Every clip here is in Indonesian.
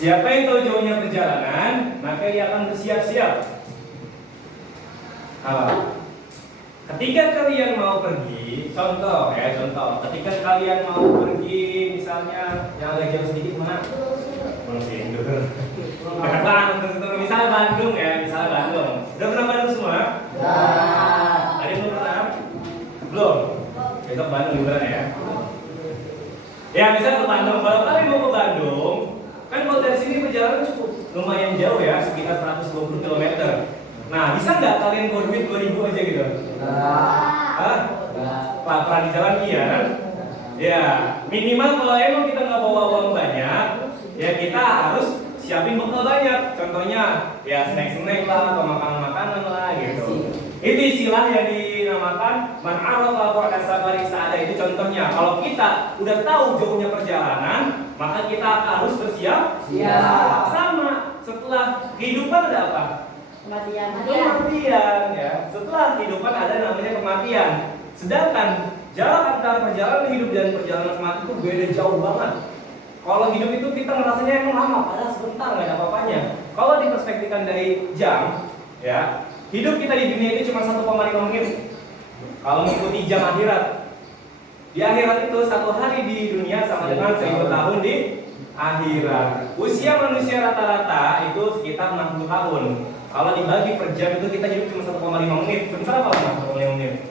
Siapa yang tahu jauhnya perjalanan, maka ia akan bersiap-siap. Apa? Ketika kalian mau pergi, contoh, ketika kalian mau pergi, misalnya yang agak jauh sedikit mana? Sindur. Dekat banget, misalnya Bandung ya, misalnya Bandung. Udah pernah Bandung semua? Ya. Ada yang belum pernah? Belum. Besok Bandung liburan ya. Ya, misalnya ke Bandung. Kalau kalian mau ke Bandung, kan kalau dari sini perjalanan cukup lumayan jauh ya, sekitar 120 km. Nah, bisa nggak kalian bawa duit 2.000 aja gitu? Hah? Pernah di jalan iya kan? Ya, minimal kalau emang kita nggak bawa uang banyak, ya kita harus siapin bekal banyak. Contohnya, ya snack-snack lah, atau makanan-makanan lah gitu. Itu istilah yang dinamakan man arafa ba'da safari sa'ada. Itu contohnya. Kalau kita udah tahu jauhnya perjalanan, maka kita harus bersiap. Sama. Setelah kehidupan ada apa? Kematian ya. Setelah kehidupan ada namanya kematian. Sedangkan jarak antara perjalanan hidup dan perjalanan mati itu beda jauh banget. Kalau hidup itu kita ngerasanya emang lama, padahal sebentar nggak ada apa-apanya. Kalau diperspektifkan dari jam, ya hidup kita di dunia itu cuma 1,5 menit. Kalau mengikuti jam akhirat, di akhirat itu 1 hari di dunia sama dengan 1000 tahun di akhirat. Usia manusia rata-rata itu sekitar 60 tahun. Kalau dibagi per jam itu kita hidup cuma 1,5 menit. Sebentar apa 1,5 menit?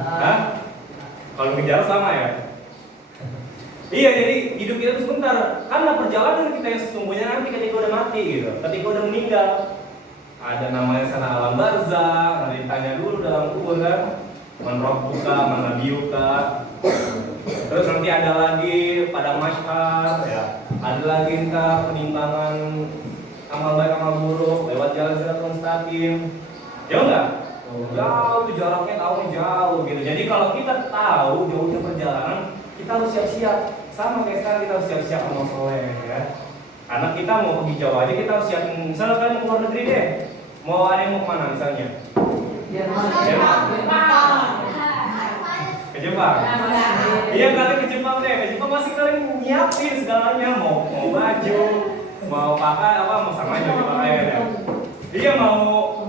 Hah? Kalau ngejar sama ya? Iya, jadi hidup kita itu sebentar. Karena perjalanan kita yang sesungguhnya nanti ketika udah mati gitu, ketika udah meninggal. Ada namanya sana alam barzah, nanti ditanya dulu dalam kubur kan, man rabbuka, man nabiyuka. Terus nanti ada lagi pada masyar, ya, ada lagi entar penimbangan amal baik amal buruk lewat jalan siratal mustaqim. Ya enggak? Jauh tuh jaraknya tahu nih jauh gitu. Jadi kalau kita tahu jauhnya perjalanan, kita harus siap-siap. Sama kayak sekarang kita harus siap-siap amal soleh ya. Karena kita mau pergi jauh aja kita harus siapin. Misalnya kalian mau keluar negeri deh, mau ada yang mau kemana misalnya? Ke Jepang. Iya kalian ke Jepang deh. Ke Jepang masih kalian nyiapin segalanya, mau baju, mau pakai apa, mau sama aja pakaian ya. Dia mau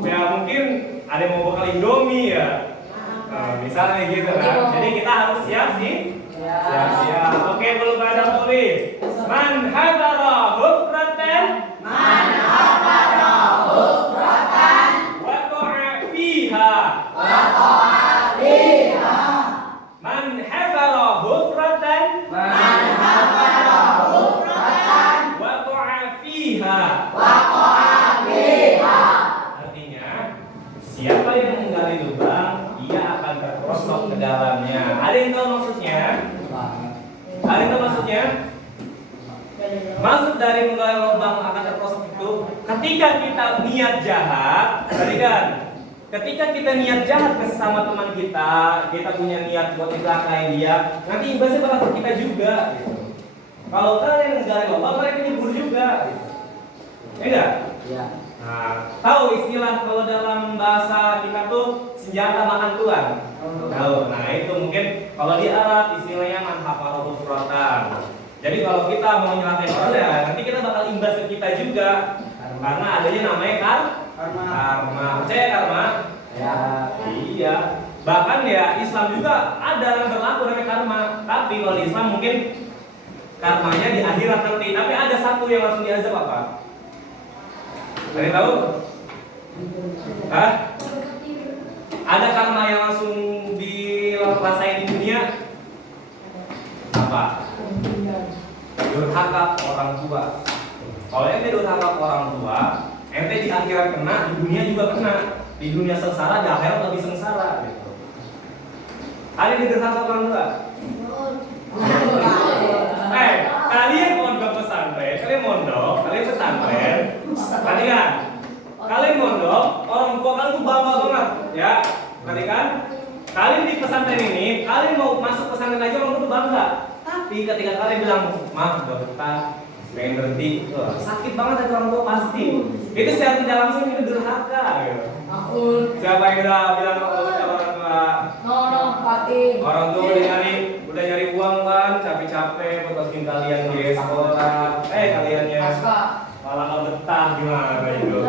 ya mungkin ada yang mau bekal Indomie ya. Nah, misalnya gitu kan. Jadi kita harus siap sih. Siap. Oke, belum ada boleh. Man hadara hufratan. Waqa'a fiha. Man hadara hufratan. Waqa'a fiha. Artinya, siapa yang menggali lubang, dia akan terperosok ke dalamnya. Ada yang tahu maksudnya? Maksud dari menggali lubang akan terperosok itu, ketika kita niat jahat, ketika kita niat jahat ke sesama teman kita punya niat buat mencelakai dia, nanti imbasnya bakal ke kita juga. Gitu. Kalau kalian menggali lubang, mereka nyebur juga. Gitu. Ya enggak? Iya. Nah, tahu istilah kalau dalam bahasa kita tuh senjata makan tuan. Tahu. Nah, itu mungkin kalau di Arab istilahnya man hafarohu frotan. Jadi kalau kita mau nyelakain orang ya nanti kita bakal imbas ke kita juga. Karena adanya namanya karma. Percaya karma? Ya. Iya. Bahkan ya Islam juga ada yang berlaku namanya karma. Tapi kalau di Islam mungkin karmanya di akhirat nanti. Tapi ada satu yang langsung diazab apa? Ada yang tahu? Hah? Ada karma yang langsung dirasain di dunia? Apa? Durhaka orang tua. Kalau ente durhaka orang tua, ente di akhirat kena, di dunia juga kena. Di dunia sengsara, di akhirat lebih sengsara gitu. Ada yang durhaka orang tua? Kalian mondok pesantren, kalian pesantren. Tadi kan? Kalian mondok, orang tua kalian tuh bangga banget, ya. Tadi kan? Kalian di pesantren ini, kalian mau masuk pesantren aja orang tua tuh bangga. Tapi ketika kalian bilang, maaf udah betah, pengen berhenti, sakit banget hati orang tua pasti. Itu secara tidak langsung itu durhaka. Gitu. Siapa yang udah bilang sama orang tua? Pati. Orang tua udah nyari uang kan, capek-capek capek putusin kalian di sekolah, kaliannya malah nggak betah gimana itu?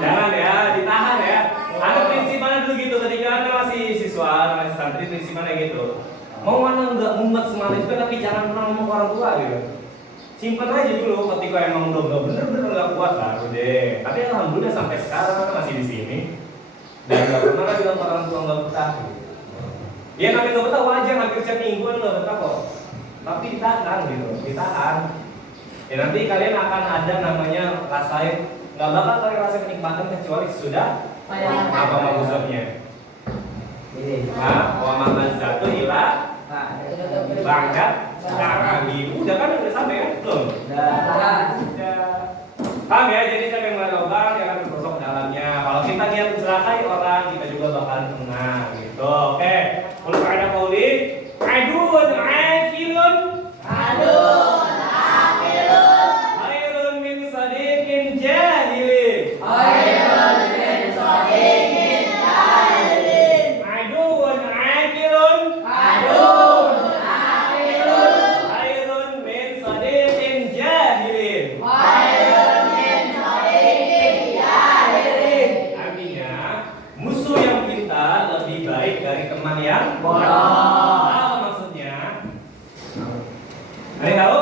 Jangan ya, ditahan ya. Ada prinsipnya dulu gitu ketika anda masih siswa, masih santri, prinsipnya gitu. Mau mana nggak mumet semangat juga, tapi jangan pernah ngomong ke orang tua gitu. Simpan aja dulu, ketika emang udah bener-bener nggak kuat baru deh. Tapi alhamdulillah sampai sekarang kan masih di sini dan nggak pernah bilang ke orang tua nggak betah. Gitu. Ya namanya nggak betah wajar, hampir setiap mingguan nggak betah kok. Tapi ditahan gitu, ditahan. Ya nanti kalian akan ada namanya rasain, nggak bakal kalian rasain kenikmatan kecuali sudah apa maksudnya? Wa mamazatu ila bangkat lagi. Udah kan udah sampai kan? Belum? Udah. Paham ya? Jadi saya yang melakukan yang akan berprosok dalamnya. Kalau kita niat mencelakai orang, kita juga bakal kena gitu. Oke. Kalau ada kauli, adun akilun. Khairun min sadiqin jahilin. Apa maksudnya? Ada tahu?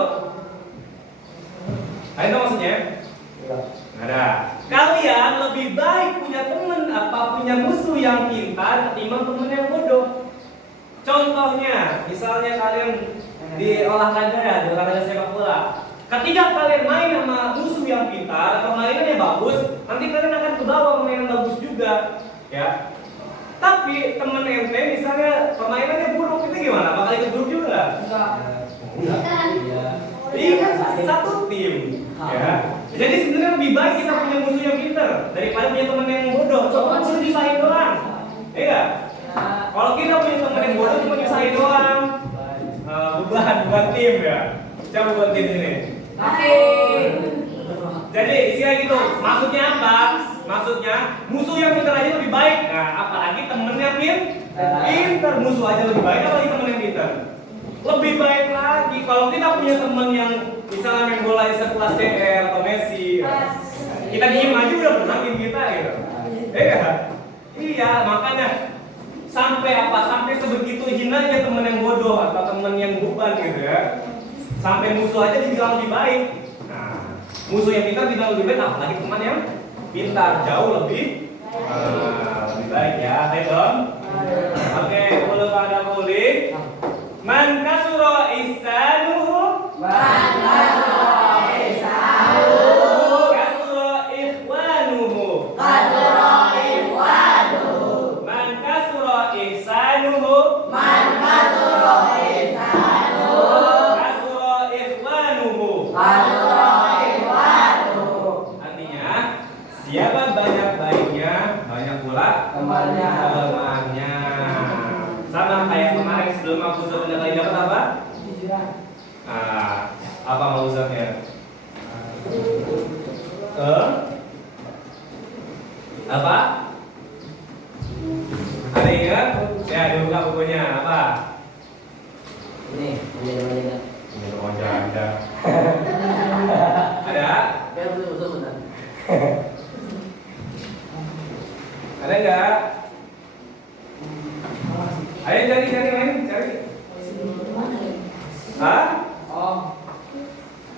Ada maksudnya? Ada. Kalian lebih baik punya teman apa punya musuh yang pintar ketimbang teman yang bodoh. Contohnya, misalnya kalian di olahraga ya, di olahraga sepak bola. Ketika kalian main sama musuh yang pintar atau mainannya bagus, nanti kalian akan kebawa mainan bagus juga, ya. Tapi temen ente misalnya permainannya buruk, itu gimana? Bakal ikut buruk juga nggak? Enggak. Iya kan satu tim, ya. Jadi sebenarnya lebih baik kita punya musuh yang pintar daripada punya temen yang bodoh. Cuma cuma nyusahin doang, iya. Kalau kita punya temen yang bodoh cuma nyusahin doang, bukan tim ya. Coba buat tim ini. Jadi isinya gitu. Maksudnya apa? Maksudnya musuh yang pintar aja lebih baik. Nah, apalagi temennya pintar, musuh aja lebih baik, apalagi temen yang pintar. Lebih baik lagi kalau kita punya temen yang misalnya main bola sekelas CR atau Messi, ya. Kita diem aja udah menangin kita gitu. Iya, makanya sampai sebegitu hinanya temen yang bodoh atau temen yang beban gitu ya. Sampai musuh aja dibilang lebih baik. Nah, musuh yang pintar dibilang lebih baik, apalagi teman yang pintar jauh lebih baik ya, Tedom. Oke, kalau pada kulit, man kasuro ihsanuhu, kasuro ikhwanuhu, man kasuro ihsanuhu, kasuro ikhwanuhu. Siapa banyak baiknya, banyak pula temannya. Sama kayak kemarin sebelum aku sudah kali dapat apa? Apa maksudnya? Apa? Ada ingat? Ya, dibuka bukunya. Apa? Ini, Ini remaja ada. Ada? Ya betul. Ada enggak? Ayo cari main, cari. Hah? Oh,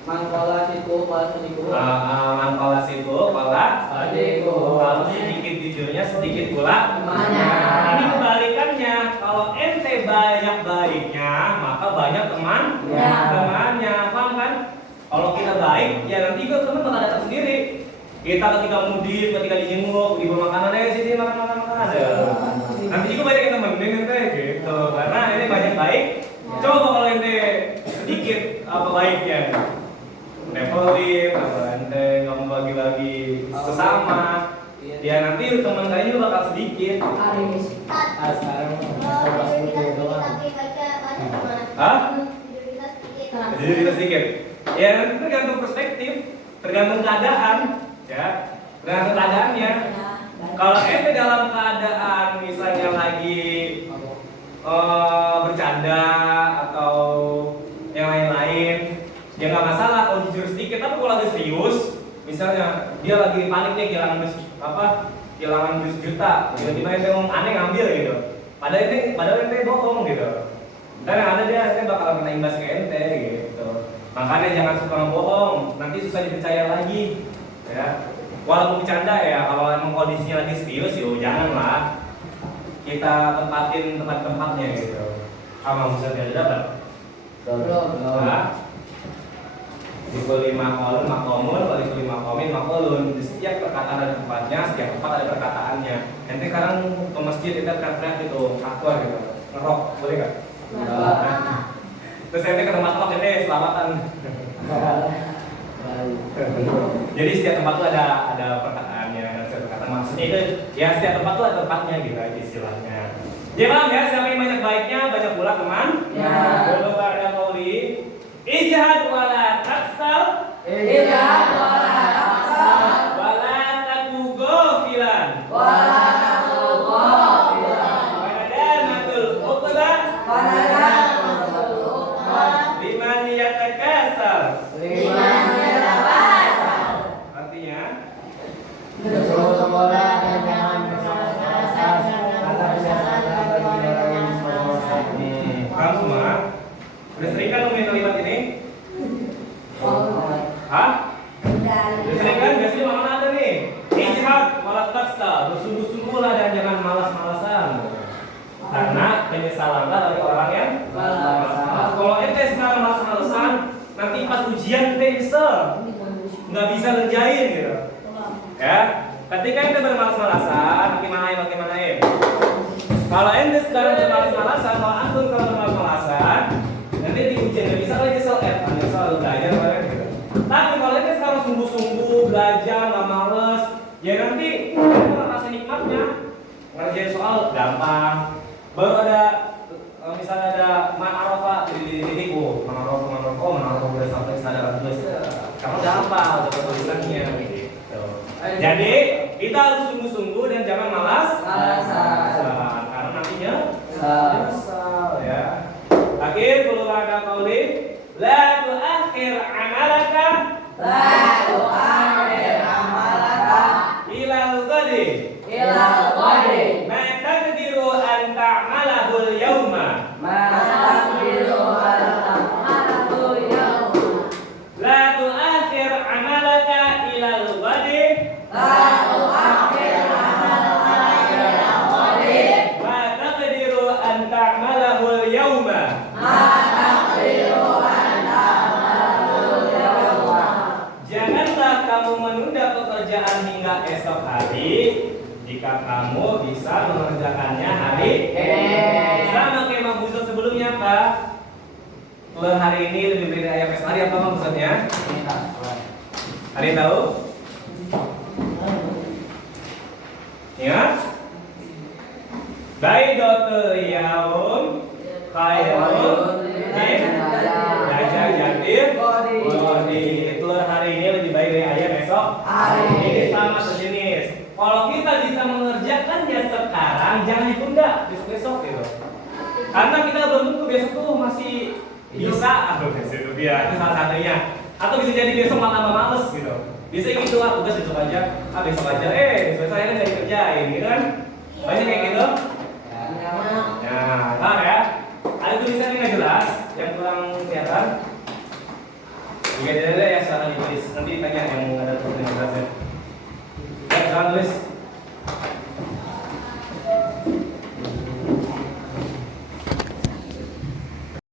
mangkala siku, pala sediku. Mangkala siku, pala Sadiku. Kalau sedikit jujurnya, sedikit pula Temannya. Ini kebalikannya. Kalau ente banyak baiknya, maka banyak temannya. Paham kan? Kalau kita baik, ya nanti juga teman bakal datang sendiri. Kita ketika mudik, ketika dijenguk, diberi makanan aja sini makan aja. Nanti juga banyak yang temenin ente gitu. Karena ini banyak baik. Coba kalau ente sedikit apa baiknya, nepelin, atau ente nggak mau bagi-bagi sesama, ya nanti teman kalian juga bakal sedikit. Sekarang coba sebut doang. Hah? Jadi kita sedikit. Ya nanti tergantung perspektif, tergantung keadaan, ya. Tergantung keadaannya. Kalau ente dalam keadaan misalnya lagi bercanda atau ya nggak masalah kalau jujur sedikit. Tapi kalau lagi serius, misalnya dia lagi panik nih kehilangan duit juta, tiba-tiba ente ngomong aneh ngambil gitu. Padahal ente bohong gitu. Dan yang ada dia bakal kena imbas ke ente gitu. Makanya jangan suka ngebohong, nanti susah dipercaya lagi. Ya, walaupun bercanda ya, kalau emang kondisinya lagi serius, yo janganlah kita tempatin tempat-tempatnya gitu. Sama misalnya ada dapat. Nah, dikul 5 kolon makomun, kalau dikul 5 komin makolun. Di setiap perkataan ada tempatnya, setiap tempat ada perkataannya. Ente sekarang ke masjid kita teriak-teriak gitu, akbar gitu, ngerok, boleh nggak? Terus ente ke tempat rock ente selamatan. Jadi setiap tempat tuh ada perkataannya, ada setiap perkataan maksudnya itu ya setiap tempat tuh ada tempatnya gitu aja istilahnya. Ya paham ya, siapa yang banyak baiknya banyak pula teman. Ya. Kalau ada kauli, ijhad wala taksal, Ijhad wala taksal, wala taku ghafilan, wala taku ghafilan, wanadamatul uqba, wanadamatul uqba, liman yatakasal. liman yatabasal. Artinya Bersuruh sekolah dan jangan bersalah-salah agar bisa salah bagi orang yang bersalah. paham semua? Udah sering kan ngomongin kalimat ini? Hah? Udah sering kan? Biasanya mana ada nih? Ijhad wala taksal, bersungguh-sungguhlah dan jangan malas-malasan. Karena penyesalanlah dari orang yang malas-malasan. Kalau ente sekarang malas-malasan, nanti pas ujian ente nyesel, nggak bisa ngerjain gitu. Ya, ketika ente bermalas-malasan, bagaimana? Kalau ente sekarang bermalas-malasan, kalau antum kalau bermalas-malasan, nanti di ujian nggak bisa lagi nyesel, nyesel belajar bareng gitu. Tapi kalau ente sekarang sungguh-sungguh belajar, nggak males, ya nanti ente merasa nikmatnya ngerjain soal gampang. Baru ada misalnya ada ma'arafah di titik ma'arafah udah sampai sadar tulis. Kamu udah hafal dapat tulisannya gitu. Jadi kita harus sungguh-sungguh dan jangan malas-malasan karena nantinya nyesal ya. Akhir kalau ada kauli la tu'akhir amalaka ilal ghadi ma taqdiru an ta'malahul yawma la tu'akhir amalaka ilal ghadi ma taqdiru an ta'malahul yawma. Janganlah kamu menunda pekerjaan hingga esok hari jika kamu bisa mengerjakannya hari ini. Sama kayak maksud sebelumnya Pak. Telur hari ini lebih baik dari ayam esok hari apa maksudnya? Ada yang tahu? Ya? Baidotul yaum khairun min dajajatin qadi. Telur hari ini lebih baik dari ayam esok hari. Ini sama sejenis. Kalau kita bisa mengerjakannya sekarang, jangan ditunda besok-besok gitu. Karena kita belum tentu besok tuh masih bisa atau besok itu salah satunya. Atau bisa jadi besok malah tambah males gitu. Bisa gitu tugas besok aja, besok akhirnya nggak dikerjain gitu kan? Banyak kayak gitu. Nah, paham ya? Ada tulisan yang nggak jelas, yang kurang kelihatan. Jika tidak ada ya silahkan ditulis. Nanti tanya yang ada tulisan yang jelasnya. Ya, silahkan tulis.